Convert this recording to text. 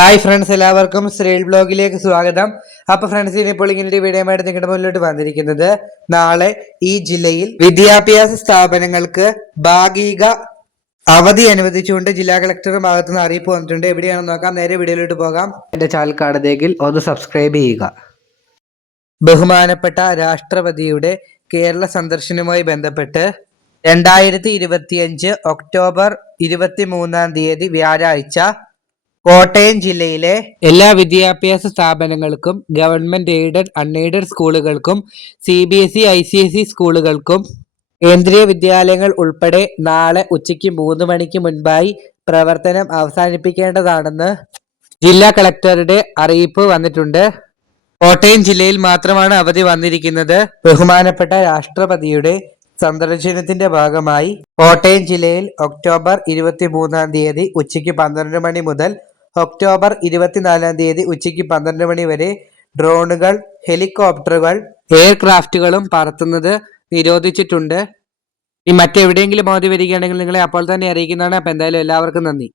Hi friends എല്ലാവർക്കും ശ്രീൽ ബ്ലോഗിലേക്ക് സ്വാഗതം. അപ്പൊ ഫ്രണ്ട്സ് ഇനിയിപ്പോൾ ഇങ്ങനെ ഒരു വീഡിയോ ആയിട്ട് നിങ്ങളുടെ മുന്നിലോട്ട് വന്നിരിക്കുന്നത് നാളെ ഈ ജില്ലയിൽ വിദ്യാഭ്യാസ സ്ഥാപനങ്ങൾക്ക് ഭാഗിക അവധി അനുവദിച്ചുകൊണ്ട് ജില്ലാ കളക്ടറുടെ ഭാഗത്തു നിന്ന് അറിയിപ്പ് വന്നിട്ടുണ്ട്. എവിടെയാണെന്ന് നോക്കാം. നേരെ വീഡിയോയിലോട്ട് പോകാം. എന്റെ ചാനൽ കാണുന്നെങ്കിൽ ഒന്ന് സബ്സ്ക്രൈബ് ചെയ്യുക. ബഹുമാനപ്പെട്ട രാഷ്ട്രപതിയുടെ കേരള സന്ദർശനവുമായി ബന്ധപ്പെട്ട് രണ്ടായിരത്തി ഇരുപത്തിയഞ്ച് ഒക്ടോബർ ഇരുപത്തി മൂന്നാം തീയതി വ്യാഴാഴ്ച കോട്ടയം ജില്ലയിലെ എല്ലാ വിദ്യാഭ്യാസ സ്ഥാപനങ്ങൾക്കും ഗവൺമെന്റ് എയ്ഡഡ് അൺഎയ്ഡഡ് സ്കൂളുകൾക്കും C B S E I C S E സ്കൂളുകൾക്കും കേന്ദ്രീയ വിദ്യാലയങ്ങൾ ഉൾപ്പെടെ നാളെ ഉച്ചയ്ക്ക് മൂന്ന് മണിക്ക് മുൻപായി പ്രവർത്തനം അവസാനിപ്പിക്കേണ്ടതാണെന്ന് ജില്ലാ കളക്ടറുടെ അറിയിപ്പ് വന്നിട്ടുണ്ട്. കോട്ടയം ജില്ലയിൽ മാത്രമാണ് അവധി വന്നിരിക്കുന്നത്. ബഹുമാനപ്പെട്ട രാഷ്ട്രപതിയുടെ സന്ദർശനത്തിന്റെ ഭാഗമായി കോട്ടയം ജില്ലയിൽ ഒക്ടോബർ ഇരുപത്തി മൂന്നാം തീയതി ഉച്ചയ്ക്ക് പന്ത്രണ്ട് മണി മുതൽ ഒക്ടോബർ ഇരുപത്തിനാലാം തീയതി ഉച്ചയ്ക്ക് പന്ത്രണ്ട് മണി വരെ ഡ്രോണുകൾ ഹെലികോപ്റ്ററുകൾ എയർക്രാഫ്റ്റുകളും പറത്തുന്നത് നിരോധിച്ചിട്ടുണ്ട്. ഈ മറ്റെവിടെയെങ്കിലും മോദി വരികയാണെങ്കിൽ നിങ്ങളെ അപ്പോൾ തന്നെ അറിയിക്കുന്നതാണ്. അപ്പൊ എന്തായാലും എല്ലാവർക്കും നന്ദി.